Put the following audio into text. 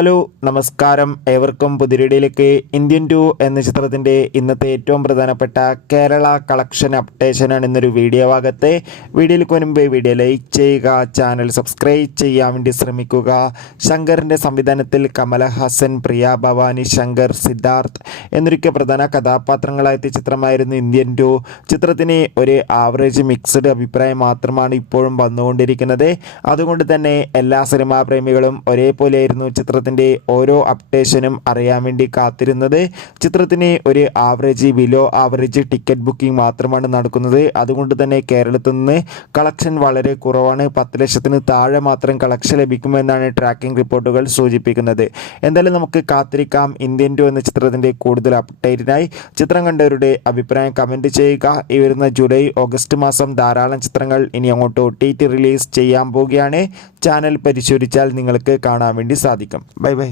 Hello നമസ്കാരം, ഏവർക്കും പുതിരിടിയിലേക്ക്. Indian 2 എന്ന ചിത്രത്തിൻ്റെ ഇന്നത്തെ ഏറ്റവും പ്രധാനപ്പെട്ട കേരള കളക്ഷൻ അപ്ഡേഷനാണ് ഇന്നൊരു വീഡിയോ ഭാഗത്ത്. വീഡിയോയിലേക്ക് മുൻപ് വീഡിയോ ലൈക്ക് ചെയ്യുക, ചാനൽ സബ്സ്ക്രൈബ് ചെയ്യാൻ വേണ്ടി ശ്രമിക്കുക. ശങ്കറിൻ്റെ സംവിധാനത്തിൽ കമലഹാസൻ, പ്രിയ ഭവാനി ശങ്കർ, സിദ്ധാർത്ഥ് എന്നൊക്കെ പ്രധാന കഥാപാത്രങ്ങളായെത്തിയ ചിത്രമായിരുന്നു ഇന്ത്യൻ 2. ചിത്രത്തിന് ഒരു ആവറേജ് മിക്സ്ഡ് അഭിപ്രായം മാത്രമാണ് ഇപ്പോഴും വന്നുകൊണ്ടിരിക്കുന്നത്. അതുകൊണ്ട് തന്നെ എല്ലാ സിനിമാ പ്രേമികളും ഒരേപോലെയായിരുന്നു ചിത്രത്തിൻ്റെ ഓരോ അപ്ഡേഷനും അറിയാൻ വേണ്ടി കാത്തിരുന്നത്. ചിത്രത്തിന് ഒരു average below average ticket booking മാത്രമാണ് നടക്കുന്നത്. അതുകൊണ്ട് തന്നെ കേരളത്തിൽ നിന്ന് കളക്ഷൻ വളരെ കുറവാണ്. 10 ലക്ഷത്തിന് താഴെ മാത്രം കളക്ഷൻ ലഭിക്കുമെന്നാണ് ട്രാക്കിംഗ് റിപ്പോർട്ടുകൾ സൂചിപ്പിക്കുന്നത്. എന്തായാലും നമുക്ക് കാത്തിരിക്കാം ഇന്ത്യൻ 2 എന്ന ചിത്രത്തിൻ്റെ കൂടുതൽ അപ്ഡേറ്റിനായി. ചിത്രം കണ്ടവരുടെ അഭിപ്രായം കമൻറ്റ് ചെയ്യുക. ഈ വരുന്ന ജൂലൈ ഓഗസ്റ്റ് മാസം ധാരാളം ചിത്രങ്ങൾ ഇനി അങ്ങോട്ട് OTT റിലീസ് ചെയ്യാൻ പോവുകയാണ്. ചാനൽ പരിശോധിച്ചാൽ നിങ്ങൾക്ക് കാണാൻ വേണ്ടി സാധിക്കും. Bye bye.